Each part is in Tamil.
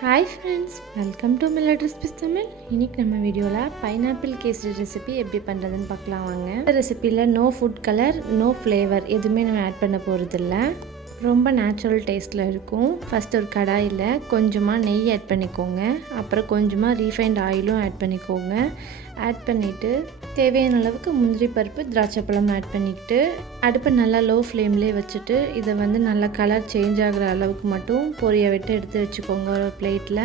Hi friends welcome to millet recipes Tamil இன்றைக்கி நம்ம வீடியோவில் பைனாப்பிள் கேசரி ரெசிபி எப்படி பண்ணுறதுன்னு பார்க்கலாம் வாங்க. இந்த ரெசிப்பியில் no food colour no flavour எதுவுமே நம்ம ஆட் பண்ண போகிறதில்ல ரொம்ப நேச்சுரல் டேஸ்ட்டில் இருக்கும். ஃபஸ்ட் ஒரு கடாயில் கொஞ்சமாக நெய் ஆட் பண்ணிக்கோங்க. அப்புறம் கொஞ்சமாக ரீஃபைண்ட் ஆயிலும் ஆட் பண்ணிக்கோங்க. ஆட் பண்ணிவிட்டு தேவையான அளவுக்கு முந்திரி பருப்பு திராட்சை பழம் ஆட் பண்ணிக்கிட்டு அடுப்பை நல்லா லோ ஃப்ளேம்லேயே வச்சுட்டு இதை வந்து நல்லா கலர் சேஞ்ச் ஆகிற அளவுக்கு மட்டும் பொரிய விட்டு எடுத்து வச்சுக்கோங்க ஒரு பிளேட்டில்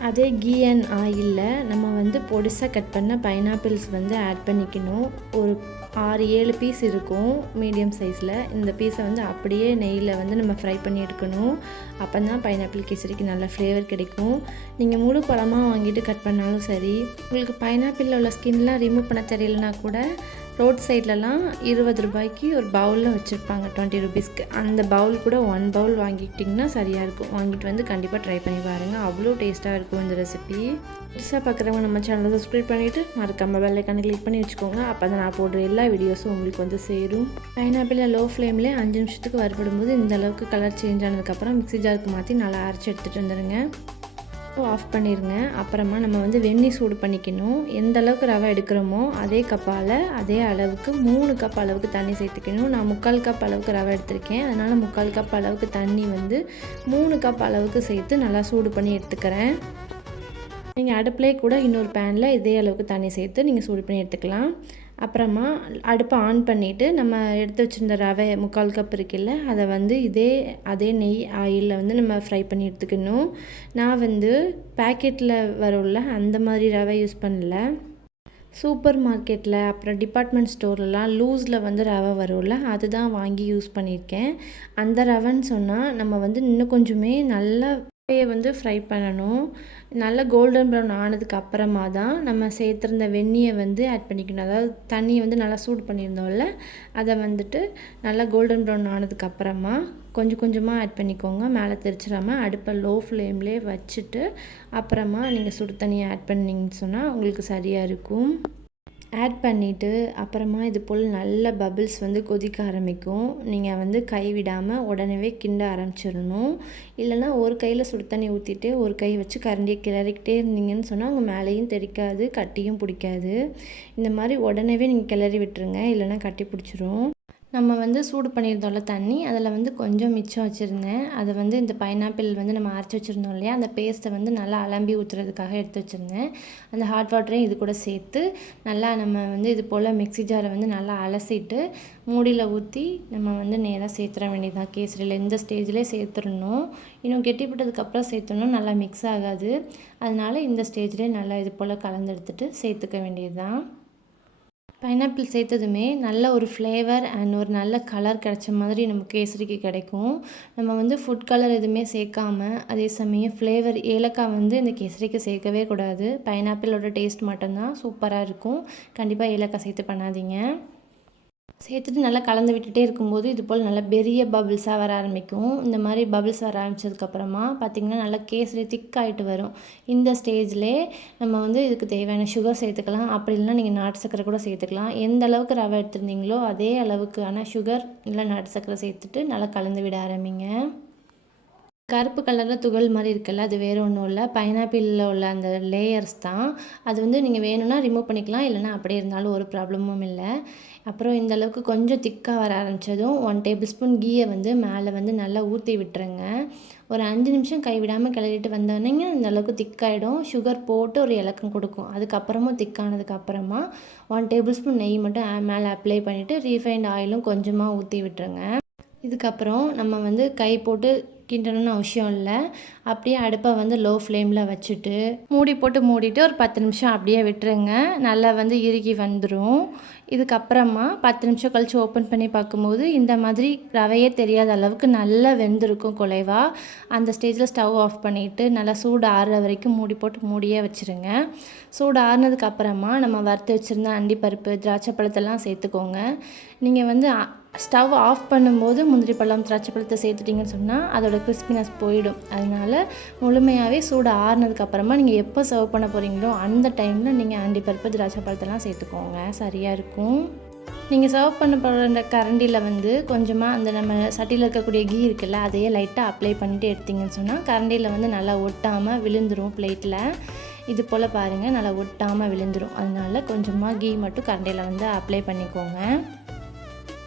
அதே கீ அண்ட் ஆயிலில் நம்ம வந்து பொடிசாக கட் பண்ண பைனாப்பிள்ஸ் வந்து ஆட் பண்ணிக்கணும். ஒரு ஆறு ஏழு பீஸ் இருக்கும் மீடியம் சைஸில் இந்த பீஸை வந்து அப்படியே நெய்யில் வந்து நம்ம ஃப்ரை பண்ணி எடுக்கணும். அப்போ தான் பைனாப்பிள் கேசரிக்கு நல்ல ஃப்ளேவர் கிடைக்கும். நீங்கள் முழு பழமாக வாங்கிட்டு கட் பண்ணாலும் சரி உங்களுக்கு பைனாப்பிளில் உள்ள ஸ்கின்லாம் ரிமூவ் பண்ண தெரியலனா கூட ரோட் சைட்லலாம் இருபது ரூபாய்க்கு ஒரு பவுலில் வச்சுருப்பாங்க டுவெண்ட்டி ருபீஸ்க்கு. அந்த பவுல் கூட ஒன் பவுல் வாங்கிட்டிங்கன்னா சரியாக இருக்கும். வாங்கிட்டு வந்து கண்டிப்பாக ட்ரை பண்ணி பாருங்கள் அவ்வளோ டேஸ்ட்டாக இருக்கும் இந்த ரெசிபி புதுசாக பார்க்குறவங்க நம்ம சேனலை சப்ஸ்கிரைப் பண்ணிவிட்டு மறக்காம வெள்ளைக்கான கிளிக் பண்ணி வச்சுக்கோங்க. அப்போ தான் நான் போடுற எல்லா வீடியோஸும் உங்களுக்கு வந்து சேரும். பைனாப்பிளில் லோ ஃப்ளேம்லேயே அஞ்சு நிமிஷத்துக்கு வறுபடும்போது இந்த அளவுக்கு கலர் சேஞ்ச் ஆனதுக்கப்புறம் மிக்ஸி ஜாருக்கு மாற்றி நல்லா அரைச்சி எடுத்துகிட்டு வந்துடுங்க ஆஃப் பண்ணிடுங்க அப்புறமா நம்ம வந்து வெந்நீர் சூடு பண்ணிக்கணும். எந்த அளவுக்கு ரவை எடுக்கிறோமோ அதே கப்பால் அதே அளவுக்கு மூணு கப் அளவுக்கு தண்ணி சேர்த்துக்கணும். நான் முக்கால் கப் அளவுக்கு ரவை எடுத்திருக்கேன். அதனால் முக்கால் கப் அளவுக்கு தண்ணி வந்து மூணு கப் அளவுக்கு சேர்த்து நல்லா சூடு பண்ணி எடுத்துக்கிறேன். நீங்கள் அடுப்பிலே கூட இன்னொரு பேனில் இதே அளவுக்கு தண்ணி சேர்த்து நீங்கள் சூடு பண்ணி எடுத்துக்கலாம். அப்புறமா அடுப்பை ஆன் பண்ணிவிட்டு நம்ம எடுத்து வச்சுருந்த ரவை முக்கால் கப் இருக்குல்ல அதை வந்து இதே அதே நெய் ஆயிலில் வந்து நம்ம ஃப்ரை பண்ணி எடுத்துக்கணும். நான் வந்து பேக்கெட்டில் வரும்ல அந்த மாதிரி ரவை யூஸ் பண்ணல. சூப்பர் மார்க்கெட்டில் அப்புறம் டிபார்ட்மெண்ட் ஸ்டோர்லலாம் லூஸில் வந்து ரவை வரும்ல அதுதான் வாங்கி யூஸ் பண்ணியிருக்கேன். அந்த ரவைன்னு சொன்னால் நம்ம வந்து இன்னும் கொஞ்சமே நல்லா முட்டையை வந்து ஃப்ரை பண்ணணும். நல்லா கோல்டன் ப்ரௌன் ஆனதுக்கு அப்புறமா தான் நம்ம சேர்த்துருந்த வெந்நியை வந்து ஆட் பண்ணிக்கணும். அதாவது தண்ணியை வந்து நல்லா சூடு பண்ணியிருந்தோம்ல அதை வந்துட்டு நல்லா கோல்டன் ப்ரௌன் ஆனதுக்கு அப்புறமா கொஞ்சம் கொஞ்சமாக ஆட் பண்ணிக்கோங்க. மேலே தெரிச்சிடாமல் அடுப்பை லோ ஃப்ளேம்லேயே வச்சுட்டு அப்புறமா நீங்கள் சுடு தண்ணியை ஆட் பண்ணிங்கன்னு சொன்னால் உங்களுக்கு சரியாக இருக்கும். ஆட் பண்ணிவிட்டு அப்புறமா இது போல் நல்ல பபிள்ஸ் வந்து கொதிக்க ஆரம்பிக்கும். நீங்கள் வந்து கை விடாமல் உடனே கிண்ட ஆரம்பிச்சிடணும். இல்லைனா ஒரு கையில் சுடு தண்ணி ஊற்றிட்டு ஒரு கை வச்சு கரண்டியை கிளறிக்கிட்டே இருந்தீங்கன்னு சொன்னால் உங்கள் மேலேயும் தெறிக்காது கட்டியும் பிடிக்காது. இந்த மாதிரி உடனே நீங்கள் கிளறி விட்டுருங்க. இல்லைனா கட்டி பிடிச்சிரும். நம்ம வந்து சூடு பண்ணியிருந்தோம்ல தண்ணி அதில் வந்து கொஞ்சம் மிச்சம் வச்சுருந்தேன். அதை வந்து இந்த பைனாப்பிள் வந்து நம்ம அரைச்சி வச்சுருந்தோம் இல்லையா? அந்த பேஸ்ட்டை வந்து நல்லா அலம்பி ஊற்றுறதுக்காக எடுத்து வச்சுருந்தேன். அந்த ஹாட் வாட்டரையும் இது கூட சேர்த்து நல்லா நம்ம வந்து இது போல் மிக்ஸி ஜாரை வந்து நல்லா அலசிட்டு மூடியில் ஊற்றி நம்ம வந்து நேராக சேர்த்துற வேண்டியதான் கேசரியில் இந்த ஸ்டேஜ்லேயே சேர்த்துடணும். இன்னும் கெட்டிப்பட்டதுக்கப்புறம் சேர்த்தணும் நல்லா மிக்ஸ் ஆகாது. அதனால் இந்த ஸ்டேஜ்லேயே நல்லா இது போல் கலந்து எடுத்துகிட்டு சேர்த்துக்க வேண்டியது தான் பைனாப்பிள் சேர்த்ததுமே நல்ல ஒரு ஃப்ளேவர் அண்ட் ஒரு நல்ல கலர் கிடைச்ச மாதிரி நம்ம கேசரிக்கு கிடைக்கும். நம்ம வந்து ஃபுட் கலர் எதுவுமே சேர்க்காம அதே சமயம் ஃப்ளேவர் ஏலக்காய் வந்து இந்த கேசரிக்கு சேர்க்கவே கூடாது. பைனாப்பிளோட டேஸ்ட் மட்டும்தான் சூப்பராக இருக்கும். கண்டிப்பாக ஏலக்காய் சேர்த்து பண்ணாதீங்க. சேர்த்துட்டு நல்லா கலந்து விட்டுட்டே இருக்கும்போது இது போல் நல்லா பெரிய பபிள்ஸாக வர ஆரம்பிக்கும். இந்த மாதிரி பபிள்ஸ் வர ஆரம்பித்ததுக்கப்புறமா பார்த்திங்கன்னா நல்லா கேசரி திக்காகிட்டு வரும். இந்த ஸ்டேஜ்லேயே நம்ம வந்து இதுக்கு தேவையான சுகர் சேர்த்துக்கலாம். அப்படி இல்லைனா நீங்கள் நாட்டு சக்கரை கூட சேர்த்துக்கலாம். எந்த அளவுக்கு ரவை எடுத்துருந்தீங்களோ அதே அளவுக்கு ஆனால் சுகர் இல்லை நாட்டு சக்கரை சேர்த்துட்டு நல்லா கலந்து விட ஆரம்பிங்க. கருப்பு கலரில் துகள் மாதிரி இருக்குல்ல அது வேறு ஒன்றும் இல்லை. பைனாப்பிளில் உள்ள அந்த லேயர்ஸ் தான். அது வந்து நீங்கள் வேணும்னா ரிமூவ் பண்ணிக்கலாம் இல்லைனா அப்படியே இருந்தாலும் ஒரு ப்ராப்ளமும் இல்லை. அப்புறம் இந்த அளவுக்கு கொஞ்சம் திக்காக வர ஆரம்பித்ததும் ஒன் டேபிள் ஸ்பூன் கீயை வந்து மேலே வந்து நல்லா ஊற்றி விட்டுருங்க. ஒரு அஞ்சு நிமிஷம் கைவிடாமல் கிளறிட்டு வந்தோடனே இந்த அளவுக்கு திக்காயிடும் சுகர் போட்டு ஒரு இலக்கம் கொடுக்கும். அதுக்கப்புறமும் திக்கானதுக்கப்புறமா ஒன் டேபிள் ஸ்பூன் நெய் மட்டும் மேலே அப்ளை பண்ணிவிட்டு ரீஃபைண்ட் ஆயிலும் கொஞ்சமாக ஊற்றி விட்டுருங்க. இதுக்கப்புறம் நம்ம வந்து கை போட்டு கிண்டணும்னு அவசியம் இல்லை. அப்படியே அடுப்பை வந்து லோ ஃப்ளேமில் வச்சுட்டு மூடி போட்டு மூடிட்டு ஒரு பத்து நிமிஷம் அப்படியே விட்டுருங்க. நல்லா வந்து இறுகி வந்துடும் இதுக்கப்புறமா பத்து நிமிஷம் கழித்து ஓப்பன் பண்ணி பார்க்கும்போது இந்த மாதிரி ரவையே தெரியாத அளவுக்கு நல்லா வெந்திருக்கும் குலைவாக அந்த ஸ்டேஜில் ஸ்டவ் ஆஃப் பண்ணிவிட்டு நல்லா சூடு ஆறுற வரைக்கும் மூடி போட்டு மூடியே வச்சுருங்க. சூடு ஆறுனதுக்கப்புறமா நம்ம வறுத்து வச்சுருந்த அண்டிப்பருப்பு திராட்சை பழத்தெல்லாம் சேர்த்துக்கோங்க. நீங்கள் வந்து ஸ்டவ் ஆஃப் பண்ணும்போது முந்திரி பழம் திராட்சை பழத்தை சேர்த்துட்டிங்கன்னு சொன்னால் அதோட கிறிஸ்பினஸ் போயிடும். அதனால் முழுமையாகவே சூடு ஆறுனதுக்கப்புறமா நீங்கள் எப்போ சர்வ் பண்ண போகிறீங்களோ அந்த டைமில் நீங்கள் அண்டிப்பருப்பு திராட்சை பழத்தெல்லாம் சேர்த்துக்கோங்க. சரியாக இருக்கும். நீங்கள் சர்வ் பண்ண போகிற கரண்டியில் வந்து கொஞ்சமாக அந்த நம்ம சட்டியில் இருக்கக்கூடிய கீ இருக்குல்ல அதையே லைட்டாக அப்ளை பண்ணிட்டு எடுத்தீங்கன்னு சொன்னால் கரண்டியில் வந்து நல்லா ஒட்டாமல் விழுந்துடும் பிளேட்டில் இது போல் பாருங்கள் நல்லா ஒட்டாமல் விழுந்துடும் அதனால கொஞ்சமாக கீ மட்டும் கரண்டியில் வந்து அப்ளை பண்ணிக்கோங்க.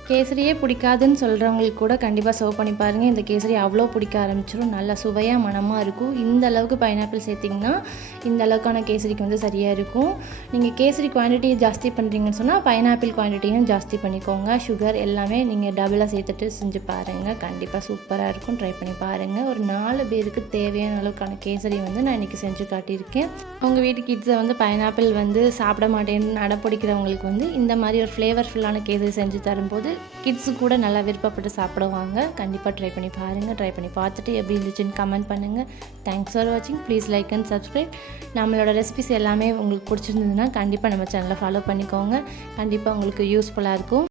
கேசரியே பிடிக்காதுன்னு சொல்கிறவங்களுக்கு கூட கண்டிப்பாக சர்வ் பண்ணி பாருங்கள் இந்த கேசரி அவ்வளோ பிடிக்க ஆரம்பிச்சிடும் நல்லா சுவையாக மனமாக இருக்கும். இந்த அளவுக்கு பைனாப்பிள் சேர்த்திங்கன்னா இந்த அளவுக்கான கேசரிக்கு வந்து சரியாக இருக்கும். நீங்கள் கேசரி குவான்டிட்டி ஜாஸ்தி பண்ணுறீங்கன்னு சொன்னால் பைனாப்பிள் குவான்டிட்டியும் ஜாஸ்தி பண்ணிக்கோங்க. சுகர் எல்லாமே நீங்கள் டபுளாக சேர்த்துட்டு செஞ்சு பாருங்கள் கண்டிப்பாக சூப்பராக இருக்கும். ட்ரை பண்ணி பாருங்கள் ஒரு நாலு பேருக்கு தேவையான அளவுக்கான கேசரி வந்து நான் இன்றைக்கி செஞ்சு காட்டியிருக்கேன். உங்கள் வீட்டு கிட்ஸை வந்து பைனாப்பிள் வந்து சாப்பிட மாட்டேன்னு அடப்பிடிக்கிறவங்களுக்கு வந்து இந்த மாதிரி ஒரு ஃப்ளேவர்ஃபுல்லான கேசரி செஞ்சு தரும்போது கிட்ஸு கூட நல்லா விருப்பப்பட்டு சாப்பிடுவாங்க. கண்டிப்பாக ட்ரை பண்ணி பாருங்கள் ட்ரை பண்ணி பார்த்துட்டு எப்படி இருந்துச்சுன்னு கமெண்ட் பண்ணுங்கள் தேங்க்ஸ் ஃபார் வாட்சிங் ப்ளீஸ் லைக் அண்ட் சப்ஸ்கிரைப் நம்மளோட ரெசிபிஸ் எல்லாமே உங்களுக்கு பிடிச்சிருந்ததுன்னா கண்டிப்பாக நம்ம சேனலை ஃபாலோ பண்ணிக்கோங்க. கண்டிப்பாக உங்களுக்கு யூஸ்ஃபுல்லாக இருக்கும்.